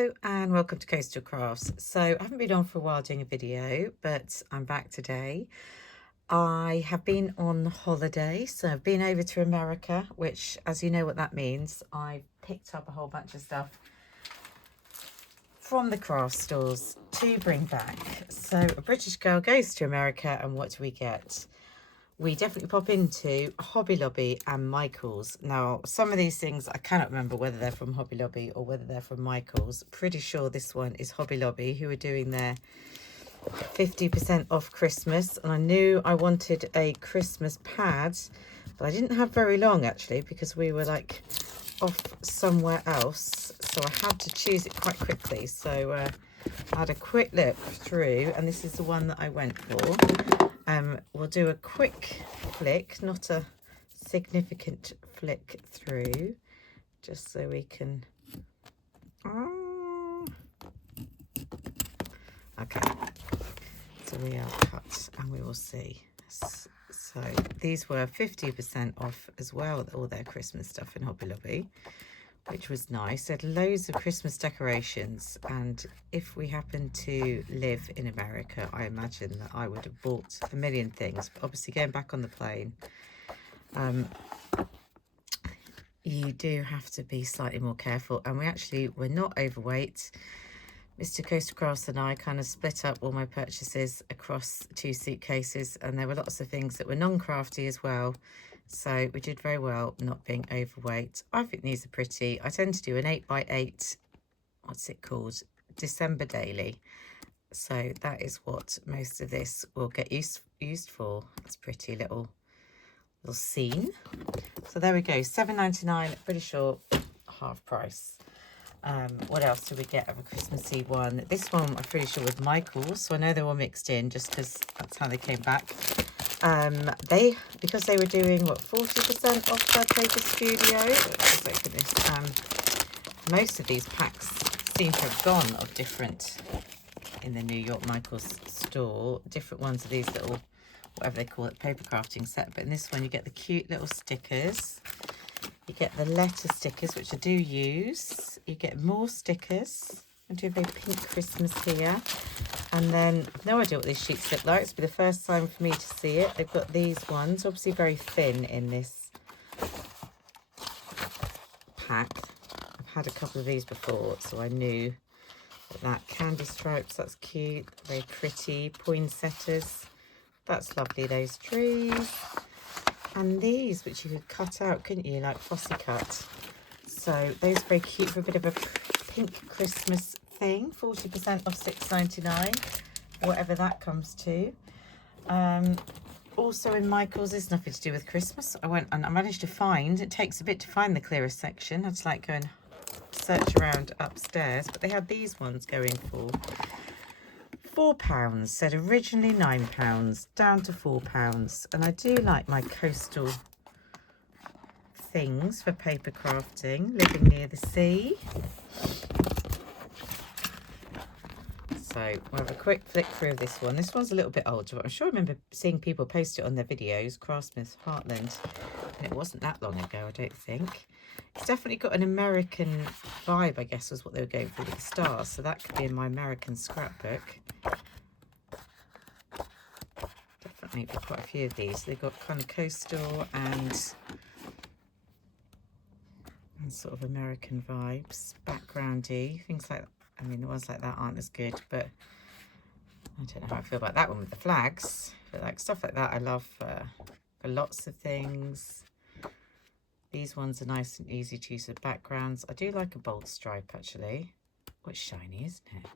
Hello and welcome to Coastal Crafts. So I haven't been on for a while doing a video, but I'm back today. I have been on holiday, so I've been over to America, which, as you know what that means, I picked up a whole bunch of stuff from the craft stores to bring back. So a British girl goes to America, and what do we get? We definitely pop into Hobby Lobby and Michaels. Now, some of these things, I cannot remember whether they're from Hobby Lobby or whether they're from Michaels. Pretty sure this one is Hobby Lobby, who are doing their 50% off Christmas. And I knew I wanted a Christmas pad, but I didn't have very long, actually, because we were, like, off somewhere else. So I had to choose it quite quickly. So I had a quick look through, and this is the one that I went for. We'll do a quick flick, not a significant flick through, just so we can... Okay, so we are cut and we will see. So these were 50% off as well, all their Christmas stuff in Hobby Lobby, which was nice. They had loads of Christmas decorations, and if we happen to live in America, I imagine that I would have bought a million things. But obviously going back on the plane, you do have to be slightly more careful, and we actually were not overweight. Mr. Coastal Crafts and I kind of split up all my purchases across 2 suitcases, and there were lots of things that were non-crafty as well. So we did very well not being overweight. I think these are pretty. I tend to do an 8x8, what's it called? December daily. So that is what most of this will get used for. It's a pretty little scene. So there we go, £7.99, pretty sure half price. What else did we get of a Christmassy one? This one I'm pretty sure was Michaels, so I know they're all mixed in just because that's how they came back. Because they were doing what, 40% off their Paper Studio. Most of these packs seem to have gone of different in the New York Michaels store. Different ones of these little, whatever they call it, paper crafting set. But in this one, you get the cute little stickers. You get the letter stickers, which I do use. You get more stickers. I do a very pink Christmas here. And then, I've no idea what these sheets look like. It's been the first time for me to see it. They've got these ones, obviously very thin in this pack. I've had a couple of these before, so I knew that candy stripes, that's cute. Very pretty. Poinsettias, that's lovely, those trees. And these, which you could cut out, couldn't you, like fussy cut. So those are very cute for a bit of a pink Christmas thing. 40% off £6.99, whatever that comes to. Also in Michaels, there's nothing to do with Christmas. I went and I managed to find, it takes a bit to find the clearest section. I had to like go and search around upstairs, but they had these ones going for £4, said originally £9, down to £4. And I do like my coastal things for paper crafting, living near the sea. So we'll have a quick flick through of this one. This one's a little bit older, but I'm sure I remember seeing people post it on their videos, Craftsmith Heartland, and it wasn't that long ago, I don't think. It's definitely got an American vibe, I guess, was what they were going for with the stars. So that could be in my American scrapbook. Definitely got quite a few of these. They've got kind of coastal and sort of American vibes, backgroundy, things like that. I mean, the ones like that aren't as good, but I don't know how I feel about that one with the flags. But like stuff like that I love for lots of things. These ones are nice and easy to use with backgrounds. I do like a bold stripe, actually. Oh, it's shiny, isn't it?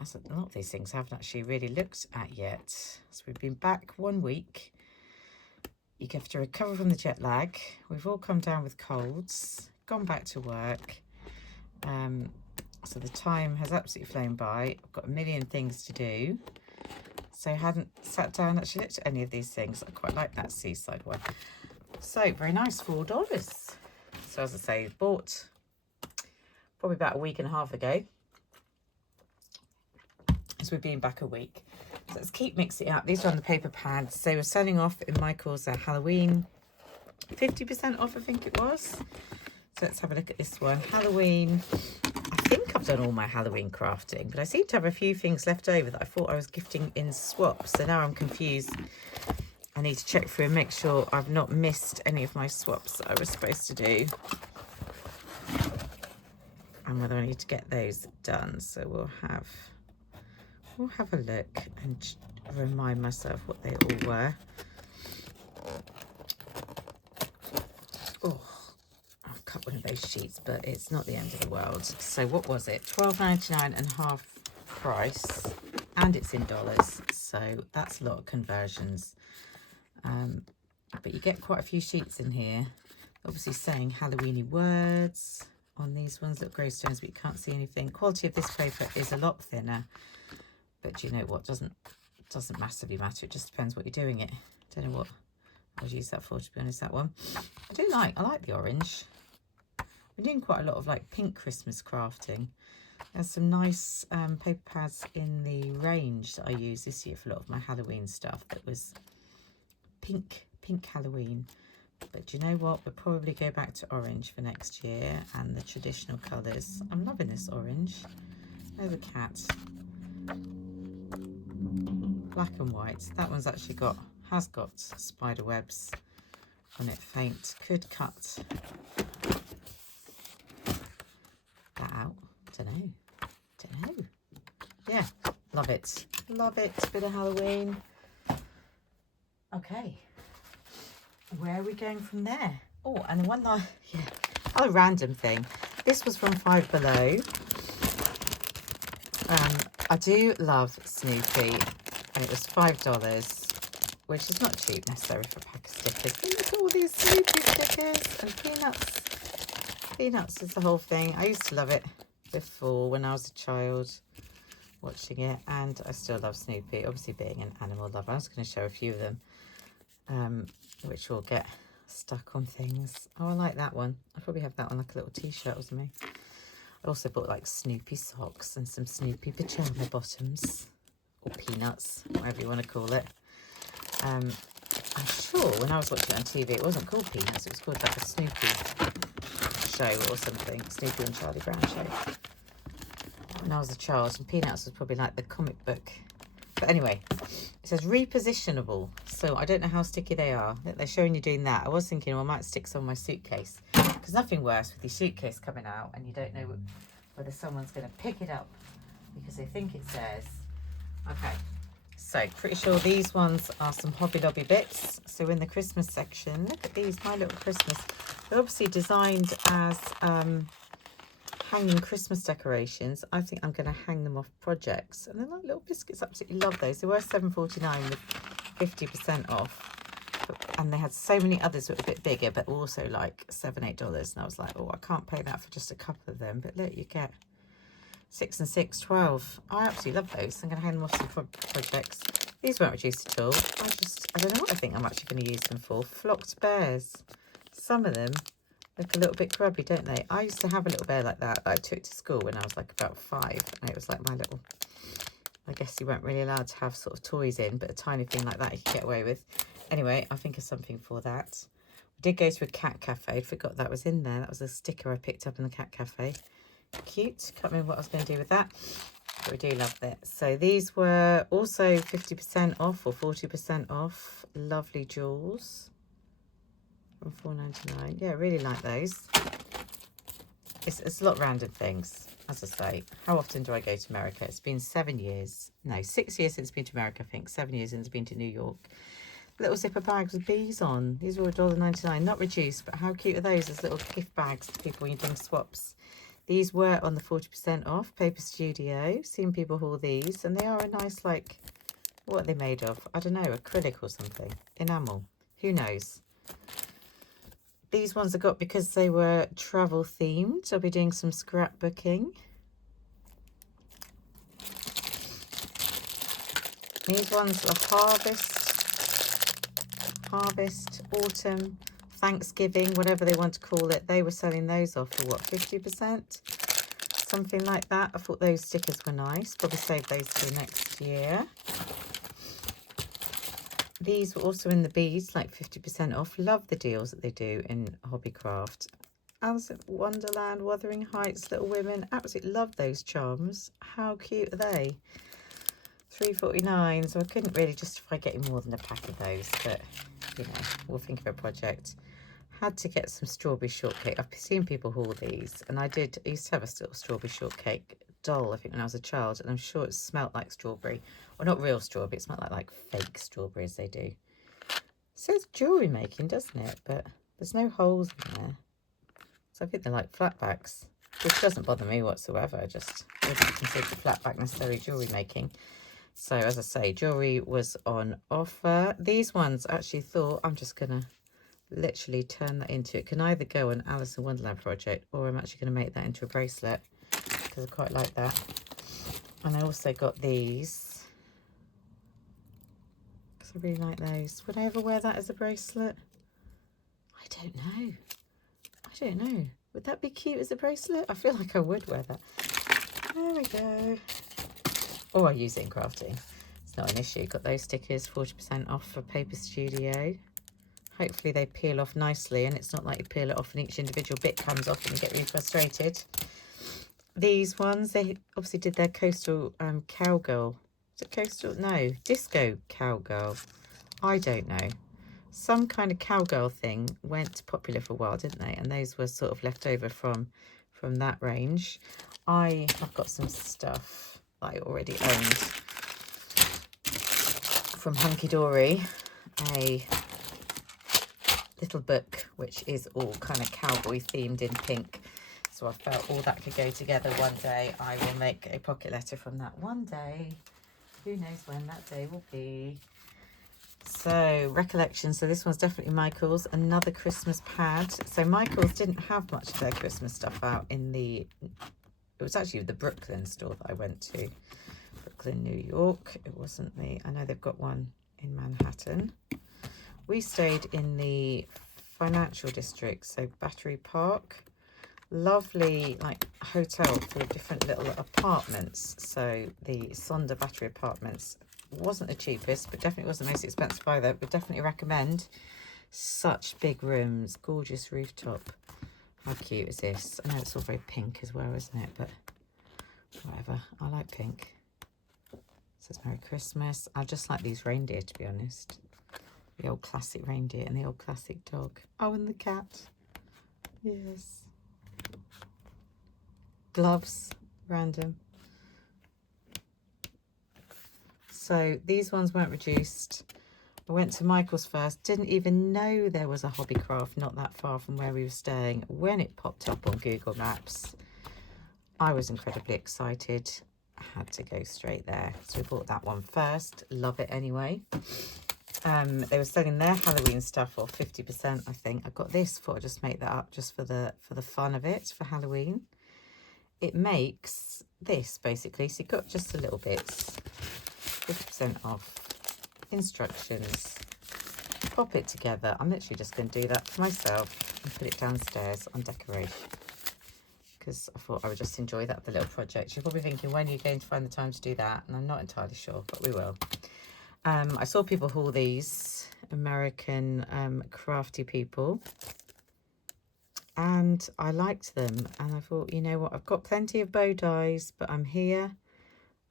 A lot of these things I haven't actually really looked at yet. So we've been back 1 week. You have to recover from the jet lag. We've all come down with colds, gone back to work. So the time has absolutely flown by. I've got a million things to do. So I hadn't sat down and actually looked at any of these things. I quite like that seaside one. So very nice, $4. So as I say, bought probably about a week and a half ago. So we've been back a week. So let's keep mixing it up. These are on the paper pads. So we're selling off in Michaels Halloween. 50% off, I think it was. So let's have a look at this one. Halloween. I think done all my Halloween crafting, but I seem to have a few things left over that I thought I was gifting in swaps. So now I'm confused. I need to check through and make sure I've not missed any of my swaps that I was supposed to do, and whether I need to get those done. So we'll have a look and remind myself what they all were. Oh, I've cut one of those sheets, but it's not the end of the world. So what was it? $12.99 and half price, and it's in dollars, so that's a lot of conversions. But you get quite a few sheets in here, obviously saying Halloweeny words on these ones. Look, grey stones, but you can't see anything. Quality of this paper is a lot thinner, but you know what, doesn't massively matter. It just depends what you're doing it. Don't know what I'll use that for, to be honest. That one I like the orange. We're doing quite a lot of like pink Christmas crafting. There's some nice paper pads in the range that I used this year for a lot of my Halloween stuff that was pink Halloween. But you know what, we'll probably go back to orange for next year and the traditional colours. I'm loving this orange. There's a cat. Black and white. That one's actually has got spider webs on it, faint. Could cut that out. Don't know. Yeah, love it. Bit of Halloween. Okay, where are we going from there? Oh, and the one last, a random thing. This was from Five Below. I do love Snoopy, and it was $5, which is not cheap necessarily for a pack of stickers. But look at all these Snoopy stickers and Peanuts. Peanuts is the whole thing. I used to love it before when I was a child, watching it, and I still love Snoopy. Obviously, being an animal lover, I was going to show a few of them, which will get stuck on things. Oh, I like that one. I probably have that on like a little t-shirt or something. I also bought like Snoopy socks and some Snoopy pajama bottoms, or Peanuts, whatever you want to call it. I'm sure when I was watching it on TV, it wasn't called Peanuts, it was called like a Snoopy show or something. Snoopy and Charlie Brown show. When I was a child, and Peanuts was probably like the comic book. But anyway, it says repositionable. So I don't know how sticky they are. They're showing you doing that. I was thinking, well, I might stick some on my suitcase, because nothing worse with your suitcase coming out and you don't know whether someone's going to pick it up because they think it says. Okay, so pretty sure these ones are some Hobby Lobby bits. So in the Christmas section, look at these, My Little Christmas. They're obviously designed as hanging Christmas decorations. I think I'm going to hang them off projects, and they're like little biscuits. Absolutely love those. They were $7.49 with 50% off, and they had so many others that were a bit bigger but also like $7-8, and I was like, oh, I can't pay that for just a couple of them. But look, you get 6 and 6, 12. I absolutely love those. I'm going to hang them off some projects. These weren't reduced at all. I don't know what I think I'm actually going to use them for. Flocked bears. Some of them look a little bit grubby, don't they? I used to have a little bear like that I took to school when I was like about 5, and it was like my little, I guess you weren't really allowed to have sort of toys in, but a tiny thing like that you could get away with. Anyway, I think of something for that. We did go to a cat cafe. I forgot that was in there. That was a sticker I picked up in the cat cafe. Cute. Can't remember what I was going to do with that, but we do love that. So these were also 50% off or 40% off. Lovely jewels. From $4.99. Yeah, I really like those. It's a lot of random things. As I say, how often do I go to America? It's been 7 years. No, 6 years since I've been to America, I think. 7 years since I've been to New York. Little zipper bags with bees on. These were $1.99. Not reduced, but how cute are those as little gift bags to people when you're doing swaps? These were on the 40% off. Paper Studio. Seen people haul these. And they are a nice, like, what are they made of? I don't know, acrylic or something. Enamel. Who knows? These ones I got because they were travel themed. I'll be doing some scrapbooking. These ones are harvest, autumn, Thanksgiving, whatever they want to call it. They were selling those off for what, 50%? Something like that. I thought those stickers were nice. Probably save those for next year. These were also in the beads, like 50% off. Love the deals that they do in Hobbycraft. Alice in Wonderland, Wuthering Heights, Little Women. Absolutely love those charms. How cute are they? £3.49. So I couldn't really justify getting more than a pack of those, but you know, we'll think of a project. Had to get some strawberry shortcake. I've seen people haul these, and I used to have a little strawberry shortcake doll, I think, when I was a child, and I'm sure it smelt like strawberry. Well, not real strawberry, it smelled like fake strawberries they do. It says jewellery making, doesn't it? But there's no holes in there. So I think they're like flatbacks, which doesn't bother me whatsoever. I just wouldn't consider flatback necessarily jewellery making. So as I say, jewellery was on offer. These ones, I actually thought, I'm just going to literally turn that into, it can either go on Alice in Wonderland project, or I'm actually going to make that into a bracelet because I quite like that. And I also got these because I really like those. Would I ever wear that as a bracelet? I don't know. I don't know. Would that be cute as a bracelet? I feel like I would wear that. There we go. Or I use it in crafting. It's not an issue. Got those stickers, 40% off for Paper Studio. Hopefully they peel off nicely, and it's not like you peel it off and each individual bit comes off and you get really frustrated. These ones, they obviously did their coastal cowgirl. Is it coastal? No, disco cowgirl. I don't know. Some kind of cowgirl thing went popular for a while, didn't they? And those were sort of left over from that range. I have got some stuff that I already owned from Hunky Dory. A little book which is all kind of cowboy themed in pink, so I felt all that could go together. One day I will make a pocket letter from that. One day, who knows when that day will be. So recollection, so this one's definitely Michael's, another Christmas pad. So Michael's didn't have much of their Christmas stuff out in the, it was actually the Brooklyn store that I went to, Brooklyn, New York. It wasn't the, I know they've got one in Manhattan. We stayed in the financial district, so Battery Park. Lovely, like, hotel full of different little apartments. So the Sonder Battery Apartments wasn't the cheapest, but definitely wasn't the most expensive either. Would definitely recommend. Such big rooms, gorgeous rooftop. How cute is this? I know it's all very pink as well, isn't it? But whatever, I like pink. It says Merry Christmas. I just like these reindeer, to be honest. The old classic reindeer and the old classic dog. Oh, and the cat. Yes. Gloves, random. So these ones weren't reduced. I went to Michael's first. Didn't even know there was a Hobbycraft not that far from where we were staying. When it popped up on Google Maps, I was incredibly excited. I had to go straight there. So we bought that one first. Love it anyway. They were selling their Halloween stuff for 50%, I think. I got this, thought I'd just make that up just for the fun of it, for Halloween. It makes this, basically. So you've got just a little bit, 50% off, instructions, pop it together. I'm literally just going to do that for myself and put it downstairs on decoration, because I thought I would just enjoy that, the little project. You're probably thinking, when are you going to find the time to do that? And I'm not entirely sure, but we will. I saw people haul these, American crafty people, and I liked them, and I thought, you know what, I've got plenty of bow dies, but I'm here,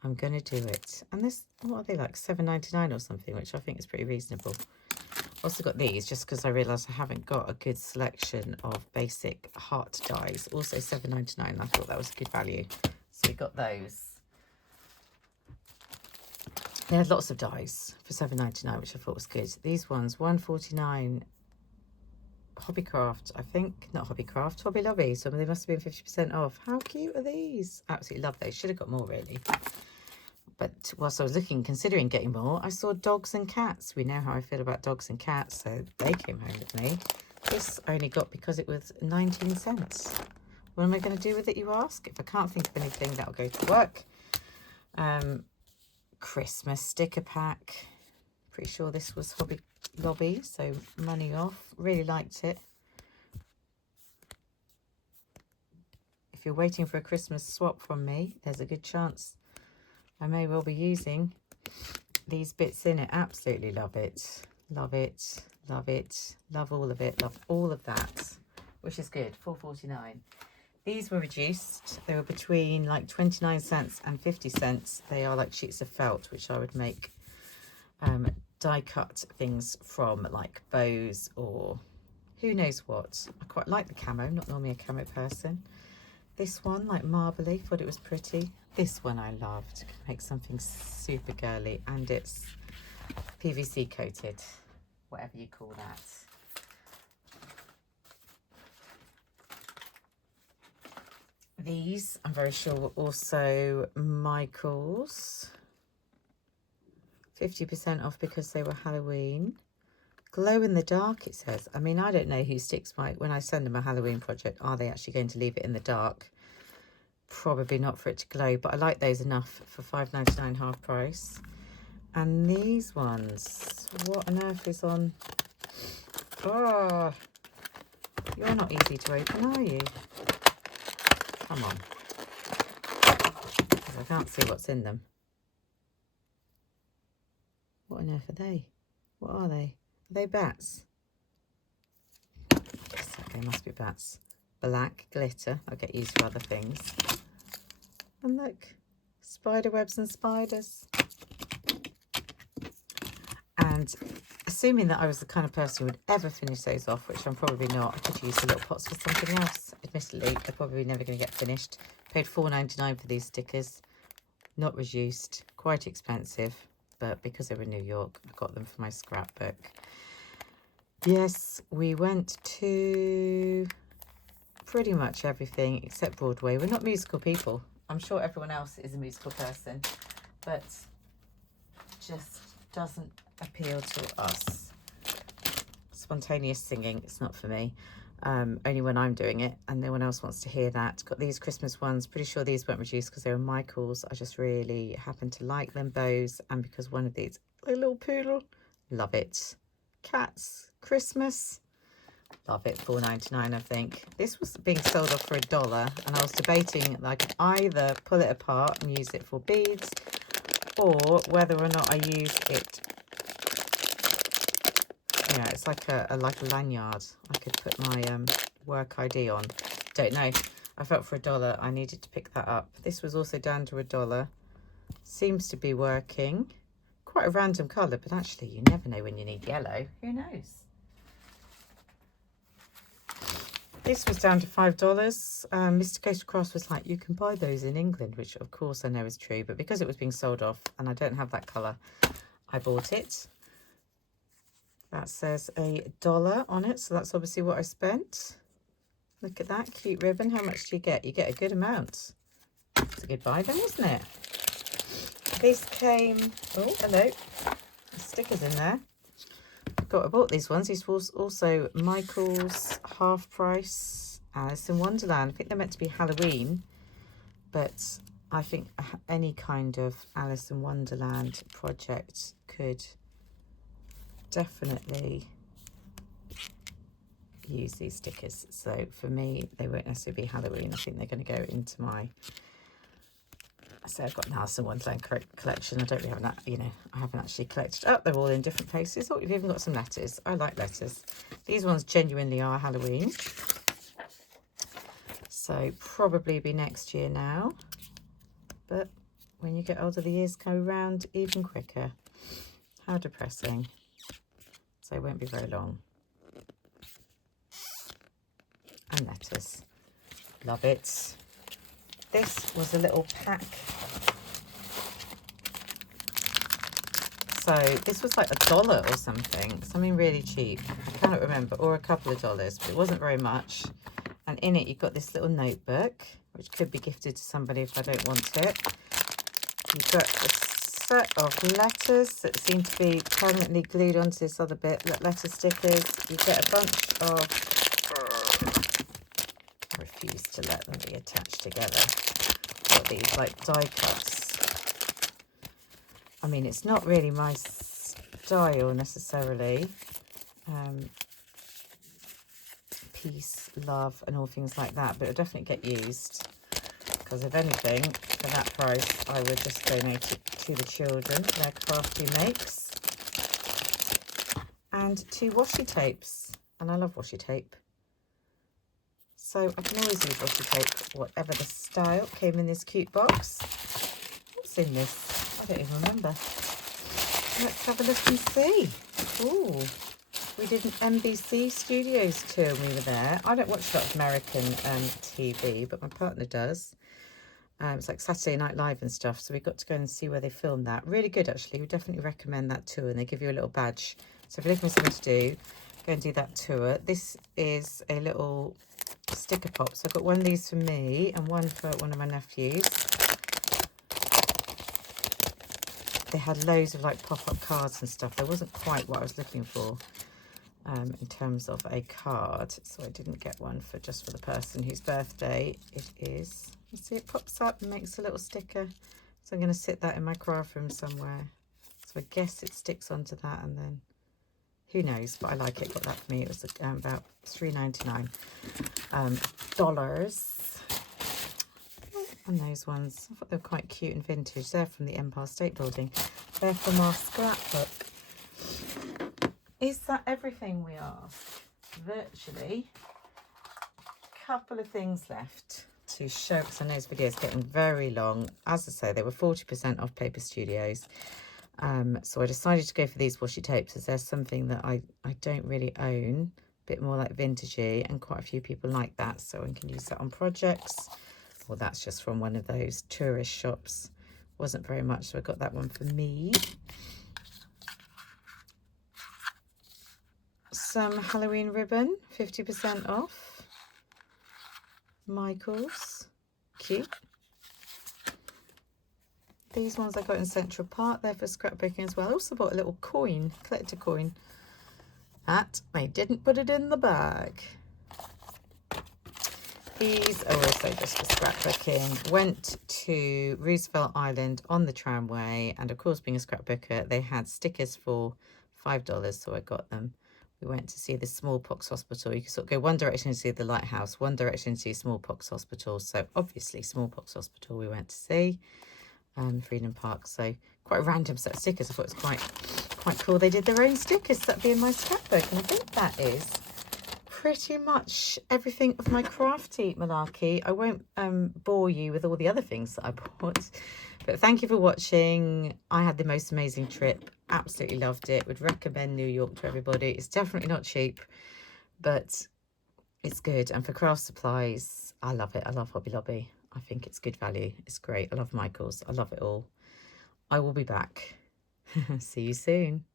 I'm going to do it. And this, what are they, like $7.99 or something, which I think is pretty reasonable. Also got these just because I realised I haven't got a good selection of basic heart dies. Also $7.99, I thought that was a good value, so we got those. They had lots of dies for $7.99, which I thought was good. These ones, $1.49. Hobbycraft, I think. Not Hobbycraft, Hobby Lobby. So they must have been 50% off. How cute are these? Absolutely love those. Should have got more, really. But whilst I was considering getting more, I saw dogs and cats. We know how I feel about dogs and cats, so they came home with me. This I only got because it was 19 cents. What am I going to do with it, you ask? If I can't think of anything, that'll go to work. Christmas sticker pack. Pretty sure this was Hobby Lobby, so money off. Really liked it. If you're waiting for a Christmas swap from me, there's a good chance I may well be using these bits in it. Absolutely love it. Love it. Love it. Love all of it. Love all of that. which is good. $4.49. These were reduced. They were between like 29 cents and 50 cents. They are like sheets of felt, which I would make die cut things from, like bows or who knows what. I quite like the camo, not normally a camo person. This one, like marbly, thought it was pretty. This one I loved. Make something super girly, and it's PVC coated, whatever you call that. These, I'm very sure, were also Michaels. 50% off because they were Halloween. Glow in the dark, it says. I mean, I don't know who sticks when I send them a Halloween project, are they actually going to leave it in the dark? Probably not for it to glow, but I like those enough for $5.99 half price. And these ones, what on earth is on? Oh, you're not easy to open, are you? Come on. I can't see what's in them. What on earth are they? What are they? Are they bats? Yes, okay, must be bats. Black glitter. I'll get used for other things. And look, spider webs and spiders. And assuming that I was the kind of person who would ever finish those off, which I'm probably not, I could use the little pots for something else. Admittedly, they're probably never going to get finished. Paid $4.99 for these stickers. Not reduced. Quite expensive. But because they were in New York, I got them for my scrapbook. Yes, we went to pretty much everything except Broadway. We're not musical people. I'm sure everyone else is a musical person, but just doesn't appeal to us. Spontaneous singing, it's not for me. Only when I'm doing it, and no one else wants to hear that. Got these Christmas ones. Pretty sure these weren't reduced because they were Michaels. I just really happen to like them bows, and because one of these, a little poodle, love it. Cats, Christmas, love it. $4.99, I think. This was being sold off for $1, and I was debating that I could either pull it apart and use it for beads, or whether or not I use it. Yeah, it's like a lanyard. I could put my work ID on. Don't know. I felt for $1 I needed to pick that up. This was also down to $1. Seems to be working. Quite a random colour, but actually you never know when you need yellow. Who knows? This was down to $5. Mr. Coast Cross was like, you can buy those in England, which of course I know is true, but because it was being sold off and I don't have that colour, I bought it. That says $1 on it, so that's obviously what I spent. Look at that cute ribbon. How much do you get? You get a good amount. It's a good buy then, isn't it? These came, oh, hello, there's stickers in there. I bought these ones. These were also Michael's half price Alice in Wonderland. I think they're meant to be Halloween, but I think any kind of Alice in Wonderland project could definitely use these stickers. So for me, they won't necessarily be Halloween. I think they're going to go into my, so I've got an Alice in Wonderland collection. I don't really have that, you know, I haven't actually collected up. They're all in different places. Oh, you've even got some letters. I like letters. These ones genuinely are Halloween. So probably be next year now. But when you get older, the years go round even quicker. How depressing. So it won't be very long. And letters. Love it. This was a little pack. So this was like $1 or something really cheap. I cannot remember, or a couple of dollars, but it wasn't very much. And in it, you've got this little notebook, which could be gifted to somebody if I don't want it. You've got a set of letters that seem to be permanently glued onto this other bit, letter stickers. You get a bunch of, I refuse to let them be attached together. Got these like die cuts. I mean, it's not really my style necessarily. Peace, love, and all things like that, but it'll definitely get used. Because if anything, for that price, I would just donate it to the children for their crafty makes. And 2 washi tapes. And I love washi tape. So I can always use washi tape, whatever the style. Came in this cute box. What's in this? I don't even remember. Let's have a look and see. Ooh, we did an NBC Studios tour when we were there. I don't watch a lot of American TV, but my partner does. It's like Saturday Night Live and stuff, so we got to go and see where they filmed that. Really good, actually. We definitely recommend that tour, and they give you a little badge. So if you're looking for something to do, go and do that tour. This is a little sticker pop. So I've got one of these for me and one for one of my nephews. They had loads of like pop-up cards and stuff. There wasn't quite what I was looking for in terms of a card, so I didn't get one for just for the person whose birthday it is. You see it pops up and makes a little sticker, so I'm going to sit that in my craft room somewhere. So I guess it sticks onto that, and then who knows, but I like it. Got that for me. It was about $3.99 dollars on those ones. I thought they were quite cute and vintage. They're from the Empire State Building. They're from our scrapbook. Is that everything we asked? Virtually. Couple of things left to show, because I know this video is getting very long. As I say, they were 40% off Paper Studios. So I decided to go for these washi tapes, as there's something that I don't really own, a bit more like vintagey, and quite a few people like that, so I can use that on projects. Well, that's just from one of those tourist shops. Wasn't very much, so I got that one for me. Some Halloween ribbon, 50% off. Michaels, cute. These ones I got in Central Park. They're for scrapbooking as well. I also bought a little coin, collector coin. That, they didn't put it in the bag. These are also just for scrapbooking. Went to Roosevelt Island on the tramway, and of course, being a scrapbooker, they had stickers for $5, so I got them. We went to see the smallpox hospital. You can sort of go one direction to see the lighthouse, one direction to see smallpox hospital. So obviously smallpox hospital we went to see. Freedom Park. So quite a random set of stickers. I thought it was quite cool. They did their own stickers. That'd be in my scrapbook, and I think that is pretty much everything of my crafty malarkey. I won't bore you with all the other things that I bought, but thank you for watching. I had the most amazing trip. Absolutely loved it. Would recommend New York to everybody. It's definitely not cheap, but it's good. And for craft supplies, I love it. I love Hobby Lobby. I think it's good value. It's great. I love Michaels. I love it all. I will be back. See you soon.